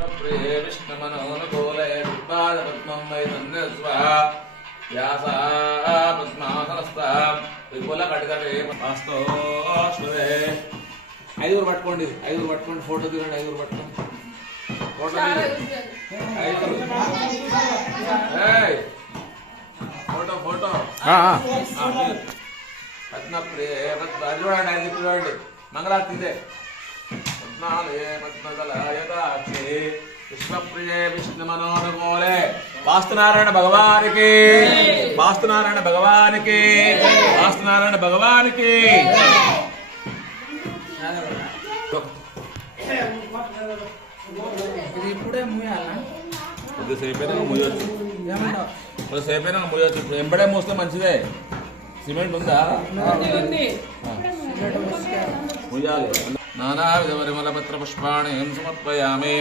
प्रिये विष्णुमनोनुकूले विपादपद्मं वै तन्निस्वः व्यासा पद्मासनस्था विपुलकटितटे वास्तोऽश्वे ఐదుగురు పట్టుకోండి ఫోటో దిగండి ఐదుగురు పట్టుకోండి ఫోటో పద్మప్రియ చూడండి ఐదు చూడండి మంగళారతి ఇదే పద్మదళాయతాక్షి విశ్వప్రియ విష్ణు మనోనుకూలే వాస్తునారాయణ భగవానికి ఇప్పుడే మూయాలా కొద్దిసేపైనా మూయొచ్చు ఇప్పుడు ఎంబడే మూస్తే మంచిదే సిమెంట్ ఉందా ముయ్యాలి నానావిధ పరిమళపత్ర పుష్పాణి సమర్పయామి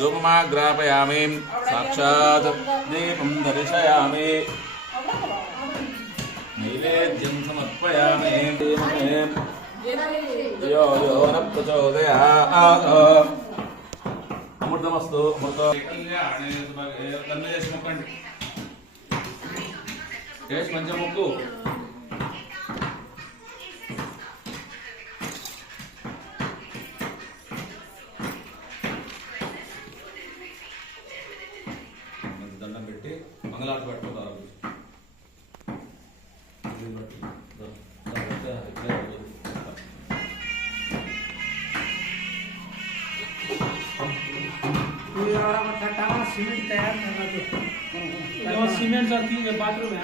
ధూపమాగ్రాపయామి సాక్షాత్ దీపం దర్శయామి నైవేద్యం సమర్పయామి యో న ప్రచోదయాత్ అమృతమస్తు కళ్యాణే కన్ను చేసి మొక్కండి చేసి మంచిగా మొక్కు దండం పెట్టి మంగళారతి పట్టుకుంటారు सीमेंट तैयार करना जो सीमेंट जाती है बाथरूम है